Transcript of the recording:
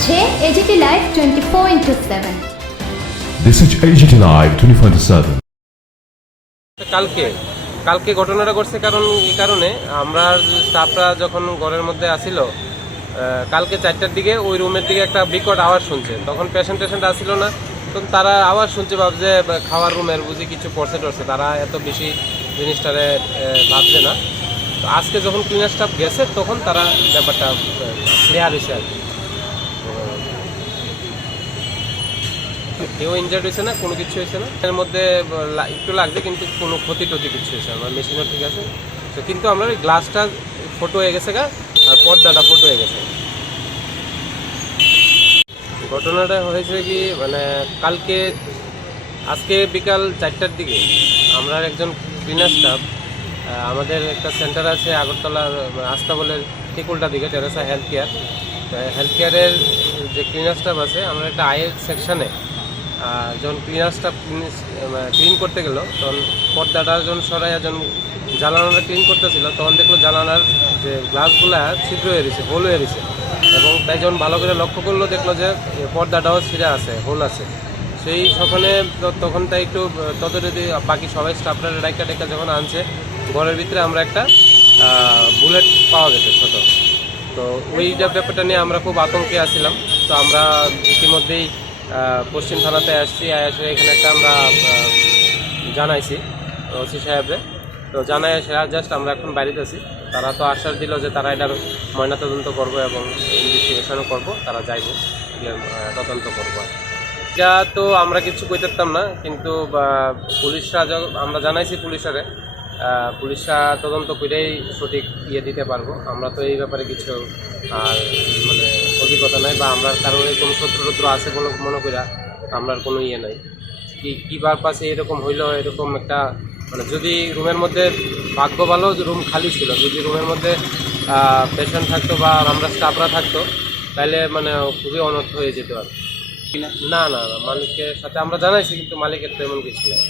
হচ্ছে AGT live 24/7। This is AGT Live 24/7. কালকে ঘটনাটা ঘটছে কারণ এই কারণে আমরা স্টাফরা যখন ঘরের মধ্যে আসিল কালকে 4টার দিকে ওই রুমের দিকে একটা বিকট আওয়াজ শুনছে। তখন পেশেন্ট আসিল না, তখন তারা আওয়াজ শুনছে, ভাবছে খাওয়ার রুমের বুঝি কিছু পড়ছে টরছে, তারা এত বেশি জিনিসটারে ভাবছে না। তো আজকে যখন ক্লিনার স্টাফ গেছে তখন তারা ব্যাপারটা ক্লিয়ার হয়েছে আর কি। কেউ ইনজার্ড হয়েছে না, কোনো কিছু হয়েছে না। এর মধ্যে একটু লাগছে কিন্তু কোনো ক্ষতি টতি কিছু হয়েছে না, মেশিনও ঠিক আছে। তো কিন্তু আমরা ওই গ্লাসটা ফটো হয়ে গেছে গা, আর পর্দাটা ফটো হয়ে গেছে। ঘটনাটা হয়েছে কি মানে আজকে বিকাল 4টার দিকে আমরা একজন ক্লিনার স্টাফ, আমাদের একটা সেন্টার আছে আগরতলার আস্তাবলের ঠিক উল্টা দিকে টেরেসা হেলথ কেয়ারের যে ক্লিনার স্টাফ আছে, আমরা একটা আয়ের সেকশানে যখন ক্লিনার স্টাফ ক্লিন করতে গেল, তখন পর্দাটা যখন সরাইয়া যখন জ্বালানোটা ক্লিন করতেছিল, তখন দেখলো জ্বালানার যে গ্লাসগুলা ছিদ্র হয়ে গেছে, হোল হয়ে গেছে। এবং তাই যখন ভালো করে লক্ষ্য করলো দেখলো যে পর্দাটাও ছিঁড়ে আছে, হোল আছে। সেই সকালে তখন তাই একটু তদরেদি বাকি সবাই স্টাফরা ডাইকা যখন আনছে, ঘরের ভিতরে আমরা একটা বুলেট পাওয়া গেছে ছোট। তো ওইটা ব্যাপারটা নিয়ে আমরা খুব আতঙ্কে আসছিলাম। তো আমরা ইতিমধ্যেই পশ্চিম থানাতে আসছি, এসে এখানে একটা আমরা জানাইছি ওসি সাহেবরে। তো জানাই এসে জাস্ট আমরা এখন বাড়িতে আছি। তারা তো আশ্বাস দিল যে তারা এটার ময়নাতদন্ত করবো এবং ইনভেস্টিগেশনও করবো, তারা যাইব তদন্ত করবো। এটা তো আমরা কিছু কইতাম না, কিন্তু পুলিশরা আমরা জানাইছি পুলিশরা তদন্ত করেই সঠিক দিতে পারবো। আমরা তো এই ব্যাপারে কিছু আর মানে অভিজ্ঞতা নাই, বা আমরা কারণে কোনো শত্রুটত্র আছে বলে মনে করি আমরা কোনো নাই। কী পারপাসে এরকম হইলো, এরকম একটা মানে যদি রুমের মধ্যে ভাগ্য ভালো রুম খালি ছিল, যদি রুমের মধ্যে পেশেন্ট থাকতো বা আমরা স্টাফরা থাকতো, তাহলে মানে খুবই অনর্থ হয়ে যেতে পারে। না মালিকের সাথে আমরা জানাইছি, কিন্তু মালিকের তো এমন কিছু নেই।